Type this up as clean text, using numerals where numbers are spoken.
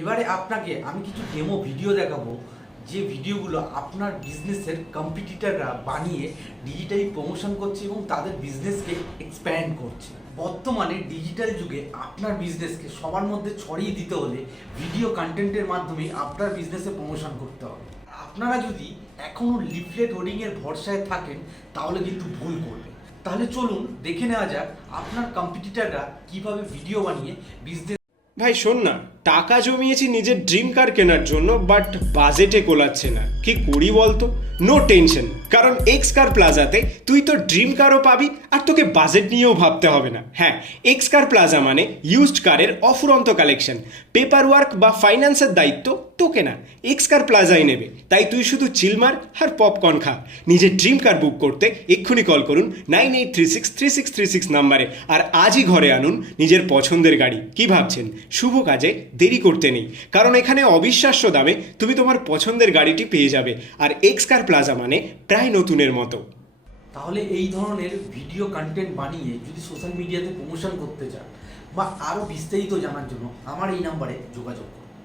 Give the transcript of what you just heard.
এবারে আপনাকে আমি কিছু ডেমো ভিডিও দেখাবো, যে ভিডিওগুলো আপনার বিজনেসের কম্পিটিটররা বানিয়ে ডিজিটালি প্রমোশন করছে এবং তাদের বিজনেসকে এক্সপ্যান্ড করছে। বর্তমানে ডিজিটাল যুগে আপনার বিজনেসকে সবার মধ্যে ছড়িয়ে দিতে হলে ভিডিও কন্টেন্টের মাধ্যমে আপনার বিজনেসে প্রমোশন করতে হবে। আপনারা যদি এখনও লিফলেট হোর্ডিংয়ের ভরসায় থাকেন তাহলে কিন্তু ভুল করবেন। তাহলে চলুন দেখে নেওয়া যাক আপনার কম্পিটিটররা কিভাবে ভিডিও বানিয়ে বিজনেস। ভাই শোন না, টাকা জমিয়েছি নিজের ড্রিম কার কেনার জন্য, বাট বাজেটে কোলাচ্ছে না। কি করি বলতো? নো টেনশন, কারণ এক্স কার প্লাজাতে তুই তো ড্রিম কারও পাবি আর তোকে বাজেট নিয়েও ভাবতে হবে না। হ্যাঁ, এক্স কার প্লাজা মানে ইউজড কারের অফুরন্ত কালেকশন। পেপার ওয়ার্ক বা ফাইন্যান্সের দায়িত্ব তোকে না, এক্স কার প্লাজাই নেবে। তাই তুই শুধু চিলমার আর পপকর্ন খা। নিজের ড্রিম কার বুক করতে এক্ষুনি কল করুন 9836363636 নাম্বারে, আর আজই ঘরে আনুন নিজের পছন্দের গাড়ি। কি ভাবছেন? শুভ কাজে দেরি করতে নেই, কারণ এখানে অবিশ্বাস্য দামে তুমি তোমার পছন্দের গাড়িটি পেয়ে যাবে। আর এক্স কার প্লাজা মানে প্রায় নতুনের মতো। তাহলে এই ধরনের ভিডিও কন্টেন্ট বানিয়ে যদি সোশ্যাল মিডিয়াতে প্রমোশন করতে চান বা আরও বিস্তারিত জানার জন্য আমার এই নাম্বারে যোগাযোগ করুন।